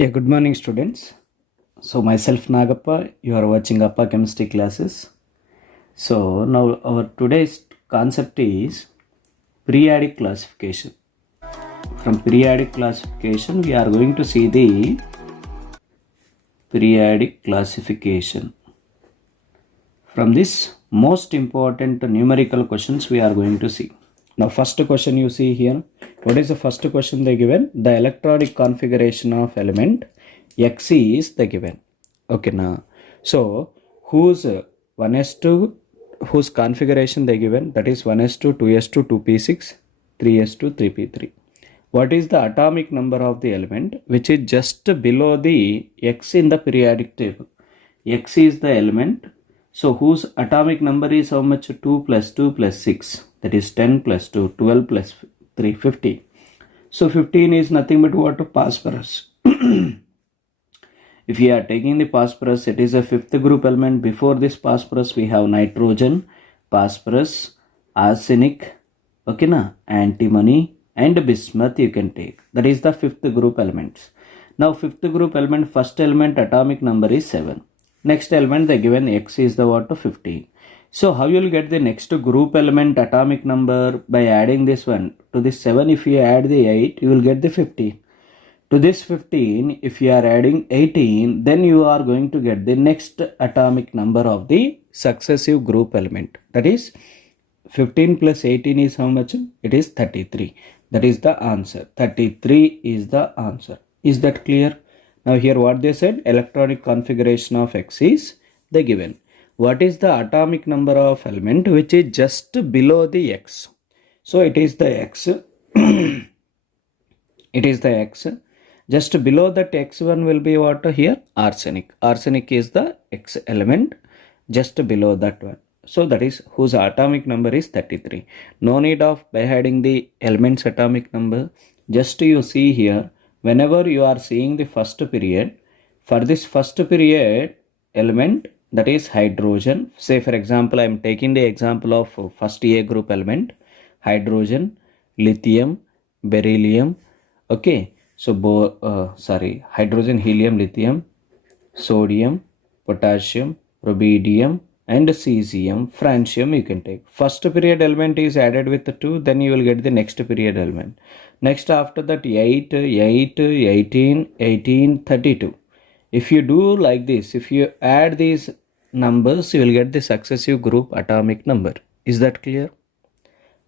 Yeah, good morning, students. So, myself Nagappa, you are watching Appa Chemistry classes. So, now our today's concept is periodic classification. From periodic classification, we are going to see the periodic classification. From this, most important numerical questions we are going to see. Now, first question you see here. What is the first question they given? The electronic configuration of element Xe is the given. Okay, now. So, whose 1s2, whose configuration they given? That is 1s2, 2s2, 2p6, 3s2, 3p3. What is the atomic number of the element which is just below the X in the periodic table? X is the element, so whose atomic number is how much? 2 plus 2 plus 6, that is 10 plus 2, 12 plus 3, 15. So 15 is nothing but what? Phosphorus. If you are taking the phosphorus, it is a fifth group element. Before this phosphorus, we have nitrogen, phosphorus, arsenic, okay na, antimony and bismuth you can take. That is the fifth group elements. Now fifth group element, first element atomic number is 7. Next element they given X is the what? 15. So how you will get the next group element atomic number? By adding this one to this 7. If you add the 8, you will get the 15. To this 15, if you are adding 18, then you are going to get the next atomic number of the successive group element. That is 15 plus 18 is how much? It is 33. That is the answer. 33 is the answer. Is that clear? Now here what they said, electronic configuration of X is the given. What is the atomic number of element which is just below the X? So it is the X. It is the X. Just below that X1 will be what here? Arsenic. Arsenic is the X element just below that one. So that is whose atomic number is 33. No need of by adding the element's atomic number. Just you see here, whenever you are seeing the first period, for this first period element, that is hydrogen. Say for example, I am taking the example of first A group element, hydrogen, lithium, beryllium. Okay, so hydrogen, helium, lithium, sodium, potassium, rubidium and cesium, francium you can take. First period element is added with 2, then you will get the next period element. Next after that 8, 18, 18, 32. If you do like this, if you add these numbers, you will get the successive group atomic number. Is that clear?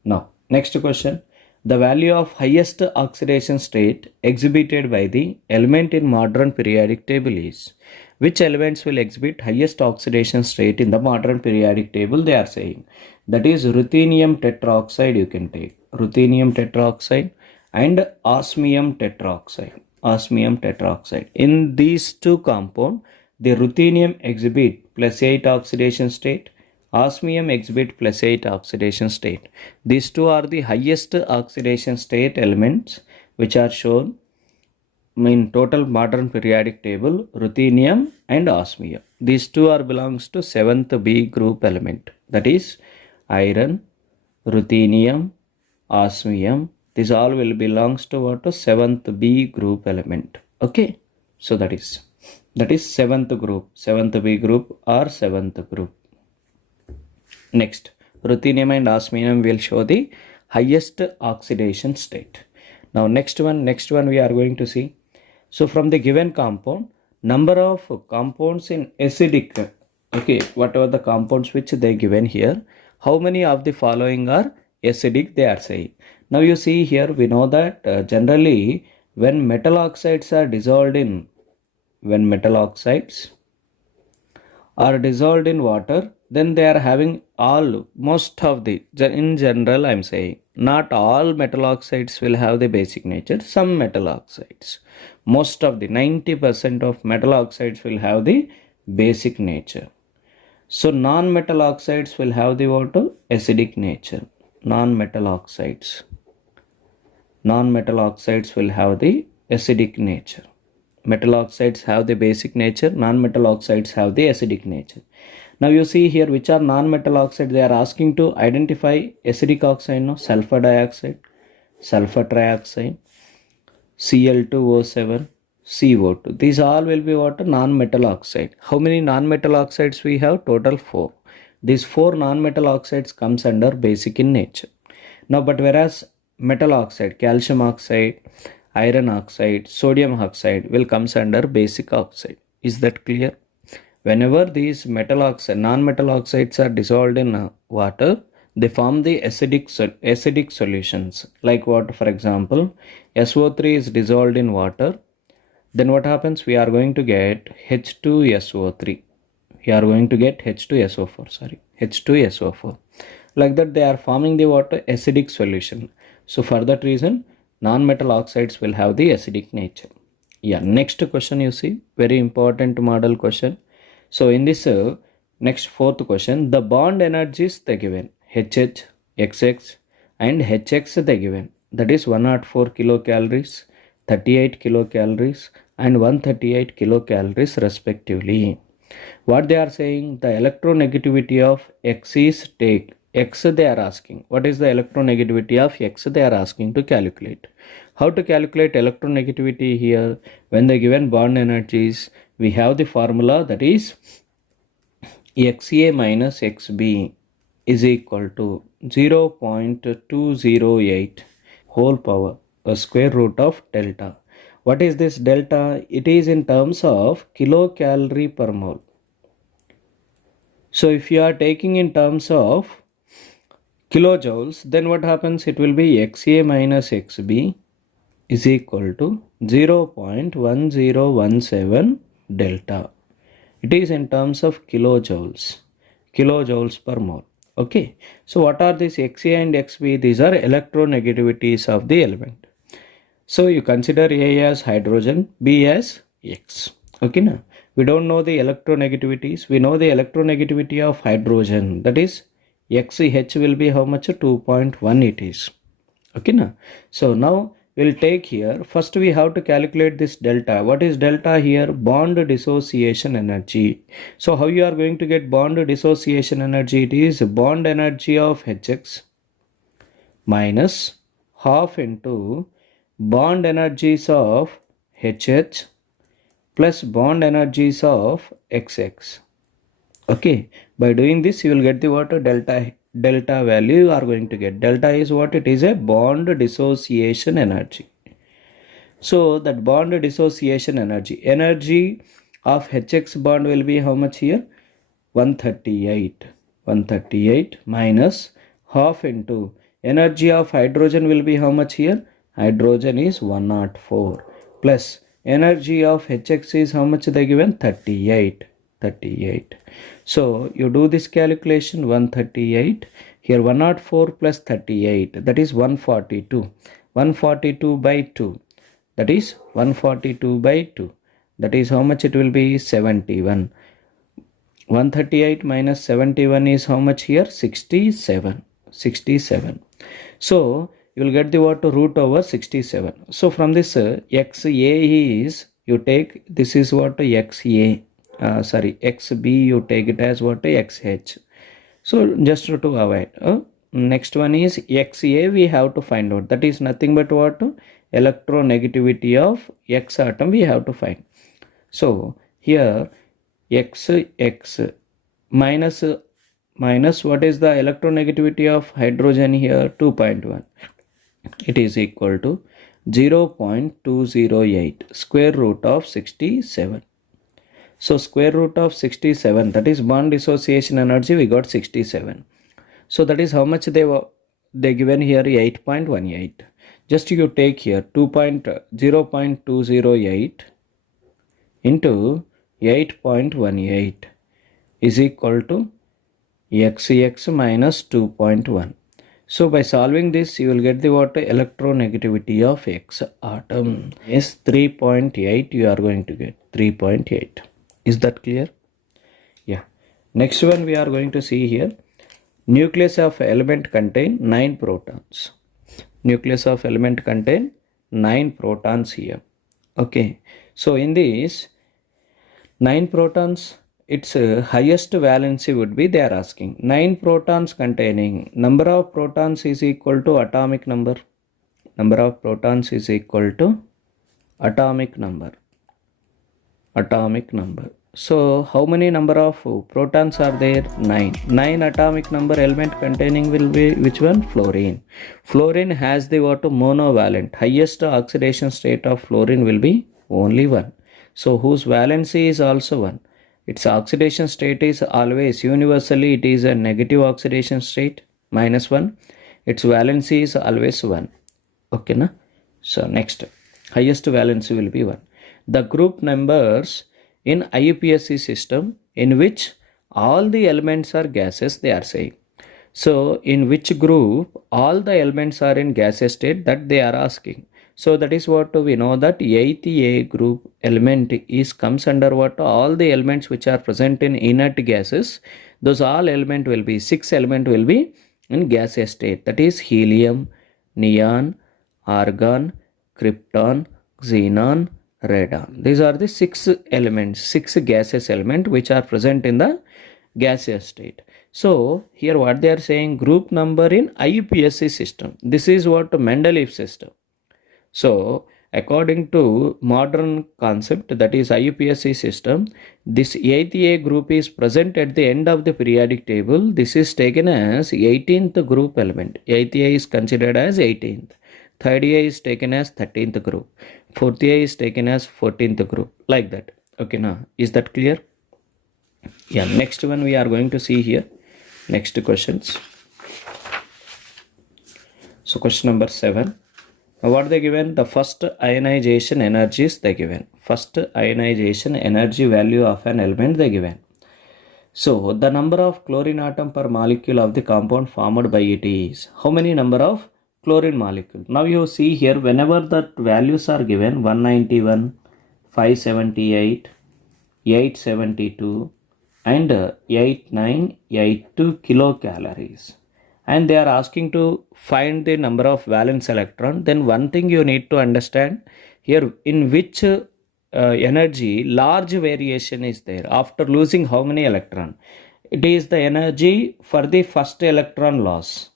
Now, next question. The value of highest oxidation state exhibited by the element in modern periodic table is. Which elements will exhibit highest oxidation state in the modern periodic table? They are saying. That is ruthenium tetroxide you can take. Ruthenium tetroxide and osmium tetroxide. Osmium tetroxide. In these two compounds, the ruthenium exhibit +8 oxidation state. Osmium exhibit +8 oxidation state. These two are the highest oxidation state elements which are shown in total modern periodic table, ruthenium and osmium. These two are belongs to 7th B group element. That is iron, ruthenium, osmium. These all will belongs to what? 7th B group element. Okay. So that is 7th group. 7th B group or 7th group. Next, ruthenium and osmium will show the highest oxidation state. Now next one we are going to see. So from the given compound, number of compounds in acidic, okay, whatever the compounds which they given here, how many of the following are acidic they are saying. Now you see here, we know that generally when metal oxides are dissolved in, are dissolved in water, then they are having most of the, in general I am saying, not all metal oxides will have the basic nature. Some metal oxides, most of the 90% of metal oxides will have the basic nature. So non-metal oxides will have the what? Acidic nature. Non-metal oxides will have the acidic nature. Metal oxides have the basic nature, non-metal oxides have the acidic nature. Now you see here which are non-metal oxide. They are asking to identify acidic oxide, no? Sulfur dioxide, sulfur trioxide, Cl2O7, CO2. These all will be what? Non-metal oxide. How many non-metal oxides we have? Total 4. These 4 non-metal oxides comes under basic in nature. Now, but whereas metal oxide, calcium oxide, iron oxide, sodium oxide will comes under basic oxide. Is that clear? Whenever these metal oxide, non-metal oxides are dissolved in water, they form the acidic solutions. Like what, for example, SO3 is dissolved in water. Then what happens? We are going to get H2SO3. We are going to get H2SO4. Sorry, H2SO4. Like that, they are forming the water acidic solution. So for that reason, non-metal oxides will have the acidic nature. Yeah. Next question you see, very important model question. So in this next fourth question, the bond energies they given HH, XX, and HX they given. That is 104 kilocalories, 38 kilocalories, and 138 kilocalories respectively. What they are saying, the electronegativity of X is take. X they are asking. What is the electronegativity of X they are asking to calculate. How to calculate electronegativity here? When the given bond energies, we have the formula, that is XA minus XB is equal to 0.208 whole power a square root of delta. What is this delta? It is in terms of kilocalorie per mole. So if you are taking in terms of kilojoules, then what happens? It will be XA minus XB is equal to 0.1017 delta. It is in terms of kilojoules per mole. Okay. So what are these XA and XB? These are electronegativities of the element. So you consider A as hydrogen, B as X. Okay, now we don't know the electronegativities. We know the electronegativity of hydrogen, that is XH will be how much? 2.1 it is. Okay, now so now we'll take here, first we have to calculate this delta. What is delta here? Bond dissociation energy. So how you are going to get bond dissociation energy? It is bond energy of HX minus half into bond energies of HH plus bond energies of XX. Okay, by doing this you will get the what? Delta value you are going to get. Delta is what? It is a bond dissociation energy. So that bond dissociation energy of HX bond will be how much here? 138 minus half into energy of hydrogen will be how much here? Hydrogen is 104 plus energy of HX is how much they given? 38. So you do this calculation, 138 here, 104 plus 38, that is 142 by 2, that is 142 by 2, that is how much it will be? 71. 138 minus 71 is how much here? 67. So you will get the what? Root over 67. So from this XA is, you take, this is what? XA. XB you take it as what? XH. So just to avoid, next one is XA we have to find out. That is nothing but what? Electronegativity of X atom we have to find. So here XX minus what is the electronegativity of hydrogen here? 2.1. It is equal to 0.208 square root of 67. So square root of 67, that is bond dissociation energy, we got 67. So that is how much they given here? 8.18. Just you take here 0.208 into 8.18 is equal to XX minus 2.1. So by solving this, you will get the what? Electronegativity of X atom is 3.8. You are going to get 3.8. Is that clear? Yeah. Next one we are going to see here. Nucleus of element contain 9 protons. Nucleus of element contain 9 protons here. Okay. So in this 9 protons, its highest valency would be, they are asking 9 protons containing, number of protons is equal to atomic number. Number of protons is equal to atomic number. atomic number. So how many number of protons are there? 9. 9 atomic number element containing will be which one? Fluorine. Fluorine has the what? Monovalent. Highest oxidation state of fluorine will be only 1. So whose valency is also 1. Its oxidation state is always universally it is a negative oxidation state -1. Its valency is always 1. Okay na? So next highest valency will be 1. The group numbers in IUPAC system in which all the elements are gases they are saying. So in which group all the elements are in gaseous state that they are asking. So that is what we know that 8th A group element is comes under what all the elements which are present in inert gases. Those all element will be 6 element will be in gaseous state, that is helium, neon, argon, krypton, xenon, radon. These are the 6 elements, 6 gaseous element which are present in the gaseous state. So here what they are saying, group number in IUPAC system. This is what Mendeleev system. So according to modern concept, that is IUPAC system, this 8th A group is present at the end of the periodic table. This is taken as 18th group element. 8th A is considered as 18th. 3rd A is taken as 13th group. 4th A is taken as 14th group. Like that. Okay, now is that clear? Yeah, next one we are going to see here. Next questions. So question number 7. What they given? The first ionization energies they given. First ionization energy value of an element they given. So the number of chlorine atom per molecule of the compound formed by it is. How many number of chlorine molecule? Now you see here whenever the values are given 191, 578, 872 and 8982 kilocalories. And they are asking to find the number of valence electron. Then one thing you need to understand here, in which energy large variation is there after losing how many electron. It is the energy for the first electron loss.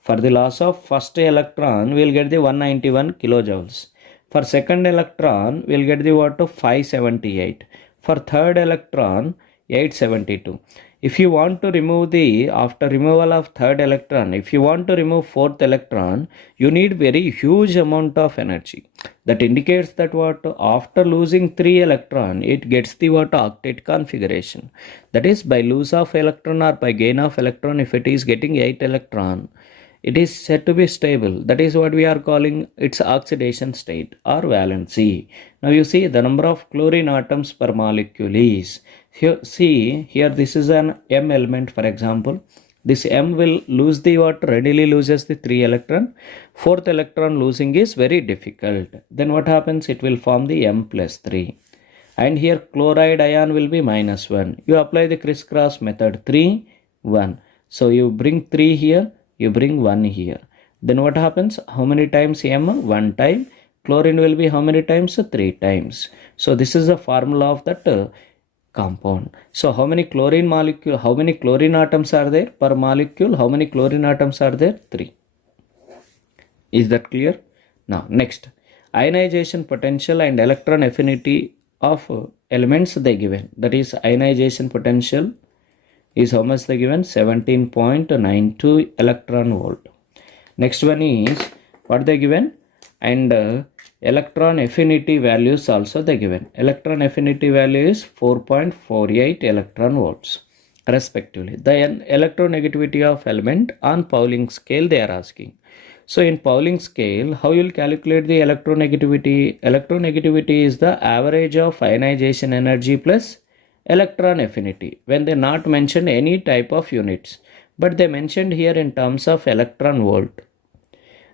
For the loss of first electron we will get the 191 kilojoules. For second electron we will get the what? 578. For third electron 872. If you want to remove the, after removal of third electron, if you want to remove fourth electron, you need very huge amount of energy. That indicates that what, after losing 3 electron, it gets the what, octet configuration. That is by loss of electron or by gain of electron, if it is getting 8 electron, it is said to be stable. That is what we are calling its oxidation state or valency. Now you see the number of chlorine atoms per molecule is. Here, see here, this is an M element, for example. This M will lose the what? Readily loses the 3 electron. Fourth electron losing is very difficult. Then what happens? It will form the M plus 3. And here chloride ion will be -1. You apply the crisscross method. 3, 1. So you bring 3 here, you bring 1 here. Then what happens? How many times M? 1 time. Chlorine will be how many times? 3 times. So this is the formula of that compound. So how many chlorine molecule, how many chlorine atoms are there per molecule? How many chlorine atoms are there? 3. Is that clear? Now next, ionization potential and electron affinity of elements they given. That is ionization potential is how much they given? 17.92 electron volt. Next one is what they given? And electron affinity values also they given. Electron affinity value is 4.48 electron volts respectively. The electronegativity of element on Pauling scale they are asking. So in Pauling scale, how you will calculate the electronegativity? Electronegativity is the average of ionization energy plus electron affinity when they not mentioned any type of units, but they mentioned here in terms of electron volt.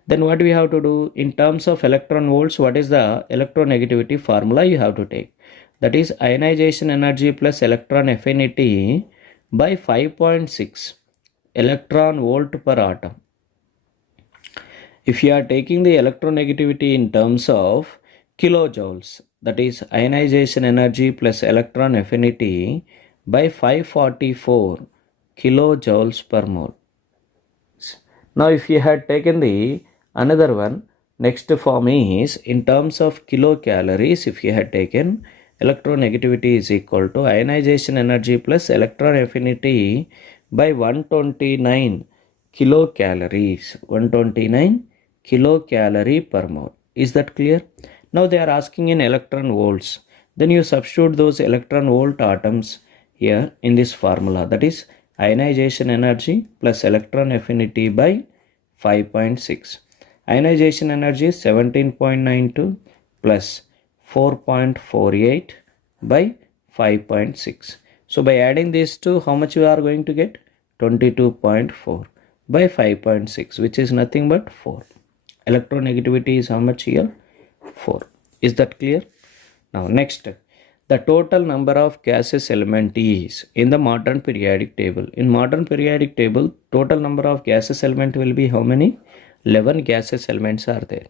Then what we have to do in terms of electron volts? What is the electronegativity formula you have to take? That is ionization energy plus electron affinity by 5.6 electron volt per atom. If you are taking the electronegativity in terms of kilojoules, that is ionization energy plus electron affinity by 544 kilojoules per mole. Now if you had taken the another one, next form is in terms of kilocalories. If you had taken, electronegativity is equal to ionization energy plus electron affinity by 129 kilocalories. 129 kilocalorie per mole. Is that clear? Now they are asking in electron volts. Then you substitute those electron volt atoms here in this formula. That is ionization energy plus electron affinity by 5.6. Ionization energy is 17.92 plus 4.48 by 5.6. So by adding these two, how much you are going to get? 22.4 by 5.6, which is nothing but 4. Electronegativity is how much here? 4. Is that clear? Now next, the total number of gaseous element is in the modern periodic table. In modern periodic table, total number of gaseous element will be how many? 11 gaseous elements are there.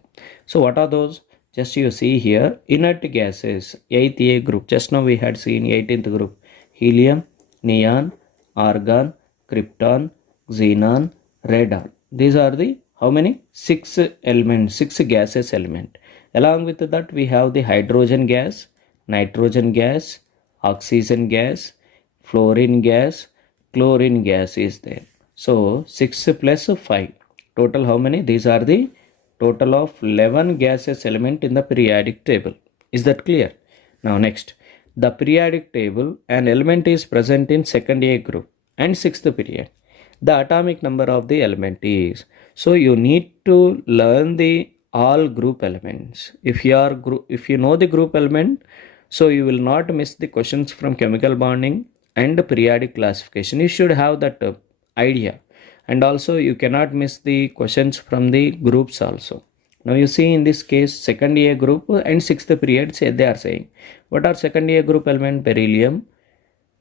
So what are those? Just you see here, inert gases, 8th A group. Just now we had seen 18th group. Helium, neon, argon, krypton, xenon, radon. These are the how many? 6 elements, 6 gaseous element. Along with that, we have the hydrogen gas, nitrogen gas, oxygen gas, fluorine gas, chlorine gas is there. So 6 plus 5. Total how many? These are the total of 11 gaseous element in the periodic table. Is that clear? Now next, the periodic table, an element is present in second A group and 6th period. The atomic number of the element is. So you need to learn the all group elements. If you know the group element, so you will not miss the questions from chemical bonding and periodic classification. You should have that idea. And also you cannot miss the questions from the groups also. Now you see in this case second A group and 6th period they are saying. What are second A group element? Beryllium,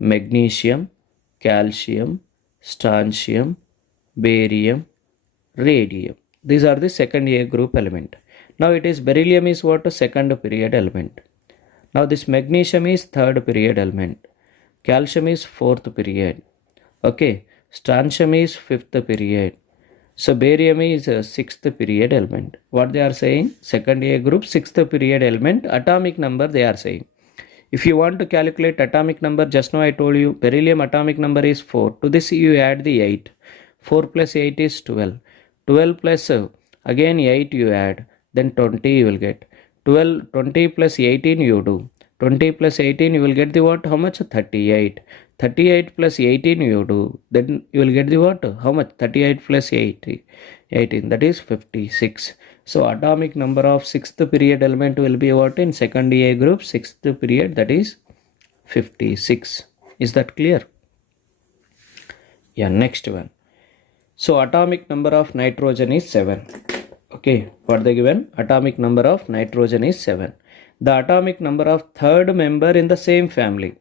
magnesium, calcium, strontium, barium, radium. These are the second A group element. Now it is beryllium is what? Second period element. Now this magnesium is third period element. Calcium is fourth period. Okay. Strontium is fifth period. So barium is a sixth period element. What they are saying? Second A group, sixth period element. Atomic number they are saying. If you want to calculate atomic number, just now I told you beryllium atomic number is 4. To this you add the 8. 4 plus 8 is 12. 12 plus again 8 you add. Then 20 you will get. 20 plus 18 you do. 20 plus 18 you will get the what? How much? 38. 38 plus 18 you do. Then you will get the what? How much? 38 plus 18. That is 56. So atomic number of 6th period element will be what in second A group? 6th period, that is 56. Is that clear? Yeah, next one. So atomic number of nitrogen is 7. Okay, what they given? Atomic number of nitrogen is 7. The atomic number of third member in the same family.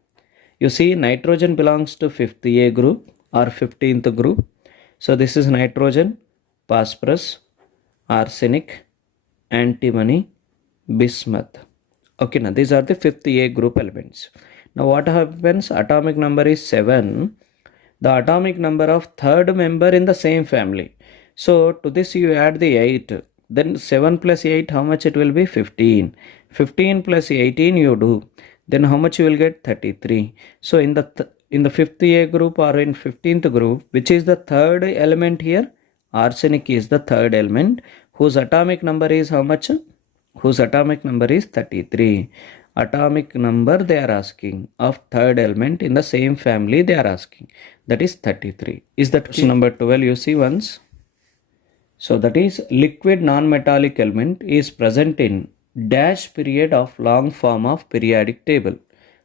You see nitrogen belongs to 5th A group or 15th group. So this is nitrogen, phosphorus, arsenic, antimony, bismuth. Okay, now these are the 5th A group elements. Now what happens? Atomic number is 7. The atomic number of third member in the same family. So to this you add the 8. Then 7 plus 8, how much it will be? 15. 15 plus 18 you do. Then how much you will get? 33. So in the 5th A group or in 15th group, which is the third element here? Arsenic is the third element, whose atomic number is how much? Whose atomic number is 33. Atomic number they are asking of third element in the same family they are asking. That is 33. Is that question number 12 you see once? So that is liquid non-metallic element is present in dash period of long form of periodic table.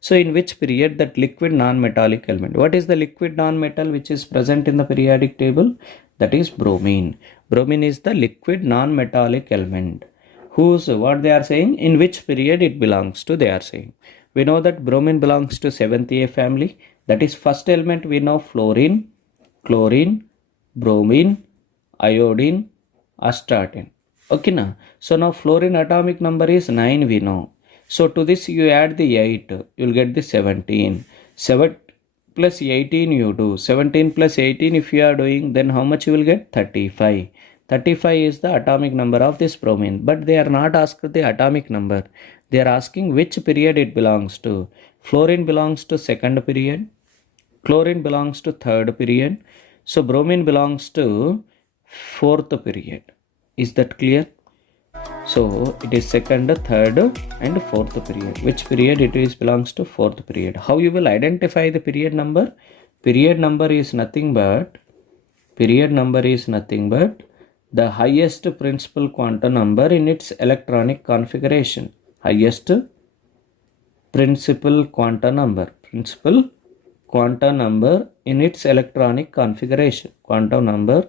So in which period that liquid non-metallic element? What is the liquid non-metal which is present in the periodic table? That is bromine. Bromine is the liquid non-metallic element. Whose, what they are saying? In which period it belongs to, they are saying. We know that bromine belongs to 7th A family. That is first element we know fluorine, chlorine, bromine, iodine, aspartame. Okay na? So now fluorine atomic number is 9 we know. So to this you add the 8, you will get the 17. 7 plus 18 you do. 17 plus 18 if you are doing, then how much you will get? 35. 35 is the atomic number of this bromine, but they are not asked the atomic number. They are asking which period it belongs to. Fluorine belongs to second period, chlorine belongs to third period, so bromine belongs to fourth period. Is that clear? So it is second, third and fourth period. Which period it is belongs to? Fourth period. How you will identify the period number? Period number is nothing but the highest principal quantum number in its electronic configuration. Highest principal quantum number in its electronic configuration. Quantum number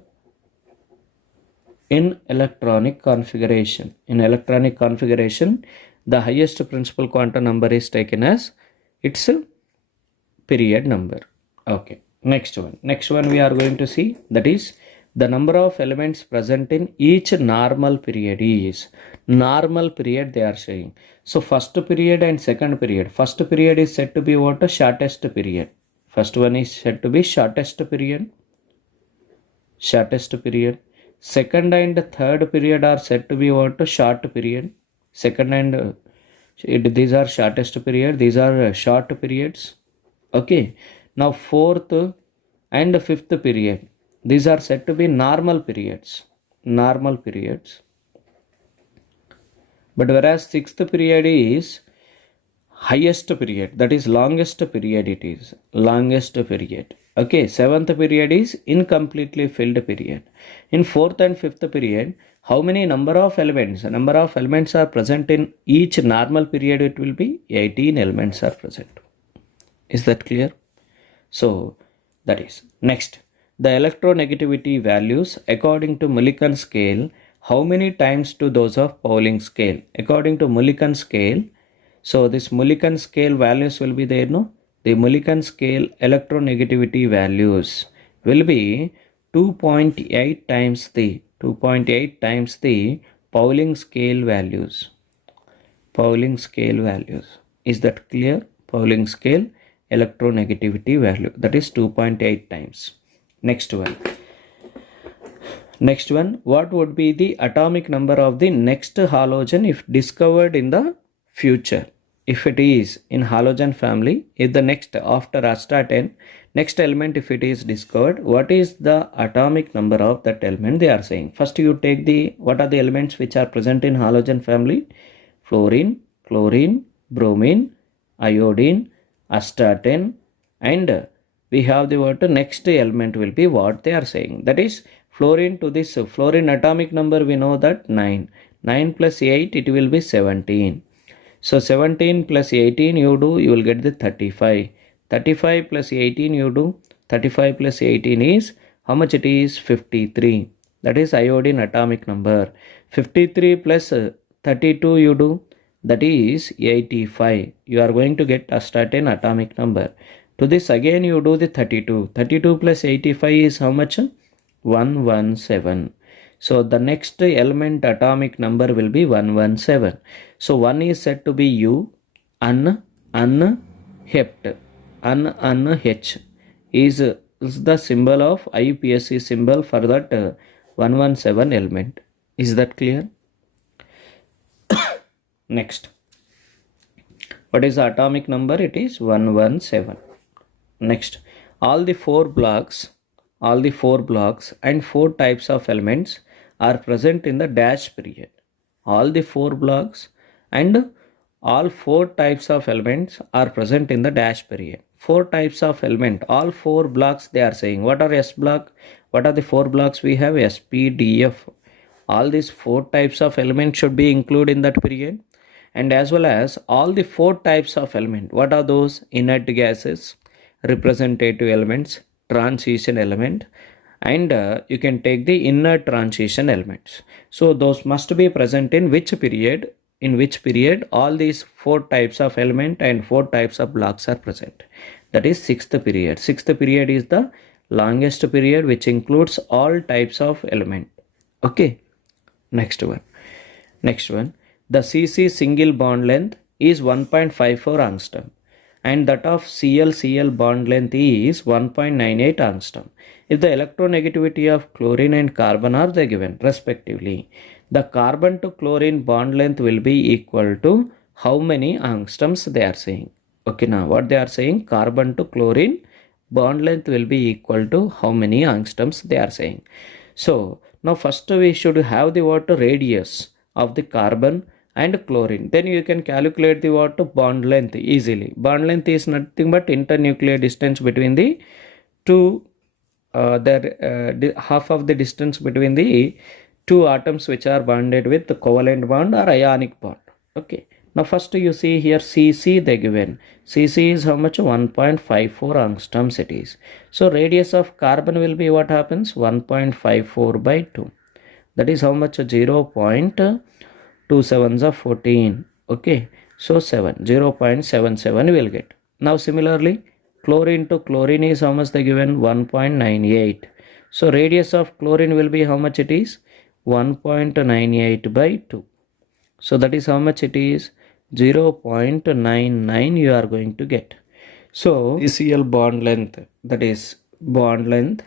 in electronic configuration. In electronic configuration, the highest principal quantum number is taken as its period number. Okay, next one we are going to see, that is the number of elements present in each normal period is. Normal period they are saying. So first period and second period. First period is said to be what? Shortest period. First one is said to be shortest period. Second and third period are said to be what? Short period. Second and these are shortest period, these are short periods. Okay, now fourth and fifth period, these are said to be normal periods. But whereas sixth period is highest period, that is longest period, it is longest period. Okay, seventh period is incompletely filled period. In fourth and fifth period, how many number of elements are present in each normal period? It will be 18 elements are present. Is that clear? So that is next, the electronegativity values according to Millikan scale. How many times to those of Pauling scale? According to Millikan scale, so this Millikan scale values will be there, no? The Millikan scale electronegativity values will be 2.8 times the Pauling scale values. Is that clear? Pauling scale electronegativity value, that is 2.8 times. Next one, what would be the atomic number of the next halogen if discovered in the future? If it is in halogen family, if the next after astatine, next element if it is discovered, what is the atomic number of that element they are saying? First you take the, what are the elements which are present in halogen family? Fluorine, chlorine, bromine, iodine, astatine, and we have the what? Next element will be what they are saying, that is fluorine. To this fluorine atomic number we know that 9 plus 8, it will be 17. So 17 plus 18 you do, you will get the 35. 35 plus 18 you do, 35 plus 18 is, how much it is? 53. That is iodine atomic number. 53 plus 32 you do, that is 85. You are going to get astatine atomic number. To this again you do the 32. 32 plus 85 is how much? 117. So the next element atomic number will be 117. So 1 is said to be U, unhept. H is the symbol of IUPAC symbol for that 117 element. Is that clear? Next, what is the atomic number? It is 117. Next, all the four blocks and 4 types of elements are present in the dash period. All the 4 blocks and all 4 types of elements are present in the dash period. 4 types of element, all 4 blocks they are saying. What are S block? What are the 4 blocks we have? SP, DF. All these 4 types of elements should be included in that period. And as well as all the 4 types of element. What are those? Inert gases, representative elements, transition element, and you can take the inert transition elements. So those must be present in which period? In which period all these 4 types of element and 4 types of blocks are present? That is 6th period. 6th period is the longest period which includes all types of element. Okay, next one. The CC single bond length is 1.54 angstrom. and that of Cl bond length is 1.98 angstrom. If the electronegativity of chlorine and carbon are they given respectively, the carbon to chlorine bond length will be equal to how many angstroms they are saying. Okay, now what they are saying, carbon to chlorine bond length will be equal to how many angstroms they are saying. So now first we should have the what radius of the carbon and chlorine. Then you can calculate the what bond length easily. Bond length is nothing but internuclear distance between the two, half of the distance between the two atoms which are bonded with the covalent bond or ionic bond. Okay. Now first you see here Cc they given. Cc is how much? 1.54 angstroms it is. So radius of carbon will be what happens? 1.54 by 2. That is how much? 0.2 sevens of 14. Okay. So 7. 0.77 we will get. Now similarly chlorine to chlorine is how much they given? 1.98. So radius of chlorine will be how much it is? 1.98 by 2. So that is how much it is? 0.99 you are going to get. So CCl bond length, that is bond length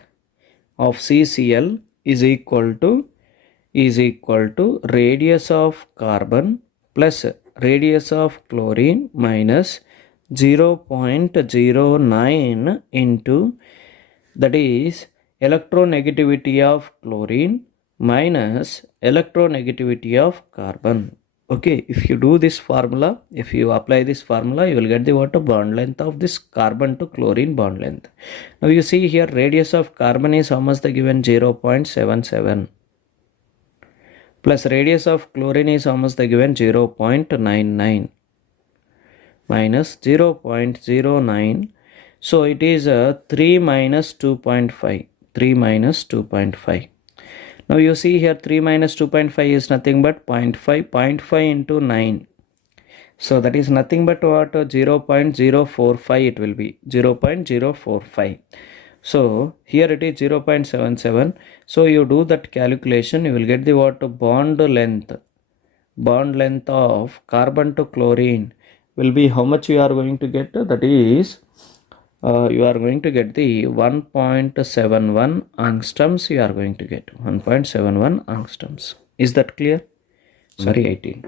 of CCl is equal to radius of carbon plus radius of chlorine minus 0.09 into, that is electronegativity of chlorine minus electronegativity of carbon. Okay, if you do this formula, if you apply this formula, you will get the water bond length of this carbon to chlorine bond length. Now you see here radius of carbon is how much they given? 0.77 plus radius of chlorine is how much they given? 0.99 minus 0.09. So it is 3 minus 2.5. 3 minus 2.5. Now you see here 3 minus 2.5 is nothing but 0.5. 0.5 into 9. So that is nothing but what? 0.045 it will be. 0.045. So here it is 0.77. So you do that calculation, you will get the what? Bond length. Bond length of carbon to chlorine will be how much you are going to get? That is you are going to get the 1.71 angstroms you are going to get. 1.71 angstroms. Is that clear? Sorry, 18.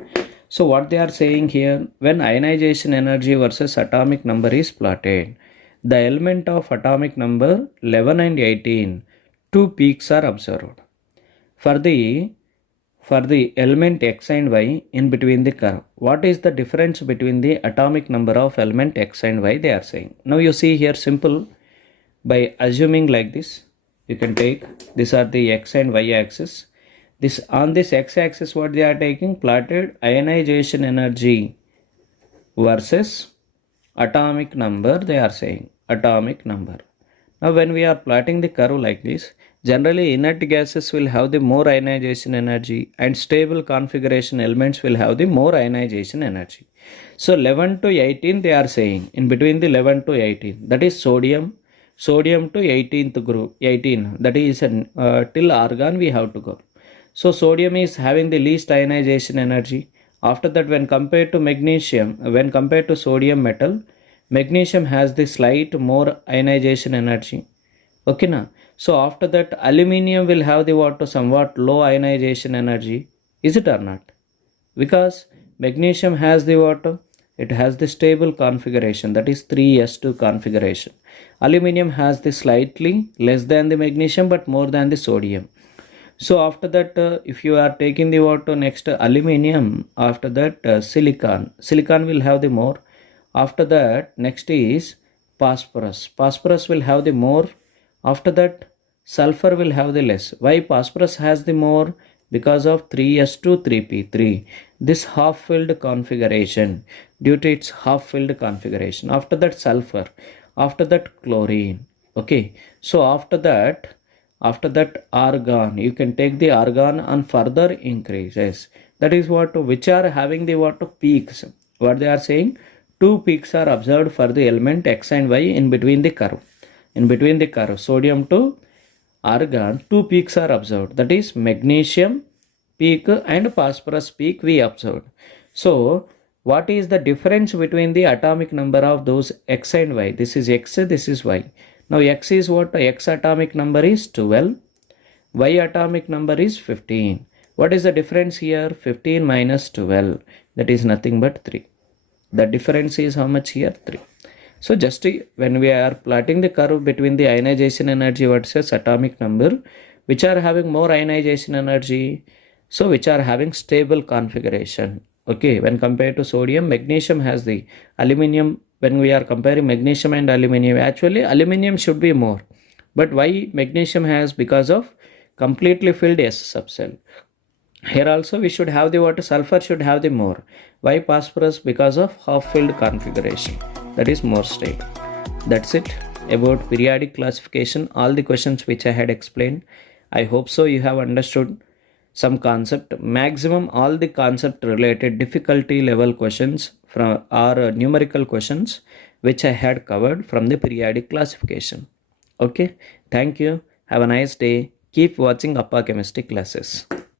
So what they are saying here, when ionization energy versus atomic number is plotted, the element of atomic number 11 and 18, two peaks are observed. For the element x and y in between the curve, what is the difference between the atomic number of element x and y they are saying. Now you see here simple, by assuming like this, you can take, these are the x and y axis. This on this x axis what they are taking, plotted ionization energy versus atomic number they are saying, atomic number. Now when we are plotting the curve like this, generally inert gases will have the more ionization energy and stable configuration elements will have the more ionization energy. So 11 to 18 they are saying, in between the 11 to 18, that is sodium to 18th group, 18, that is till argon we have to go. So sodium is having the least ionization energy. After that, when compared to magnesium, when compared to sodium metal, magnesium has the slight more ionization energy. Okay now. So after that, aluminium will have the what somewhat low ionization energy. Is it or not? Because magnesium has the what? It has the stable configuration, that is 3s2 configuration. Aluminium has the slightly less than the magnesium but more than the sodium. So after that, if you are taking the what next aluminium, after that silicon will have the more. After that, next is phosphorus will have the more. After that, sulfur will have the less. Why phosphorus has the more? Because of 3s2 3p3, this half filled configuration, due to its half filled configuration. After that, sulfur. After that, chlorine. Okay, so after that argon, you can take the argon and further increases. That is what, which are having the what peaks. What they are saying, two peaks are observed for the element x and y in between the curve. In between the curve, sodium to argon, two peaks are observed. That is magnesium peak and phosphorus peak we observed. So what is the difference between the atomic number of those x and y? This is x, this is y. Now x is what? X atomic number is 12, y atomic number is 15. What is the difference here? 15 minus 12, that is nothing but 3. The difference is how much here? 3. So just when we are plotting the curve between the ionization energy versus atomic number, which are having more ionization energy, so which are having stable configuration. Okay, when compared to sodium, magnesium has the aluminum. When we are comparing magnesium and aluminum, actually aluminum should be more, but why magnesium has? Because of completely filled S subcell. Here also we should have the water, sulfur should have the more. Why phosphorus? Because of half filled configuration, that is more stable. That's it about periodic classification, all the questions which I had explained. I hope so you have understood some concept, maximum all the concept related difficulty level questions from or numerical questions which I had covered from the periodic classification. Okay, thank you, have a nice day, keep watching Appa Chemistry classes.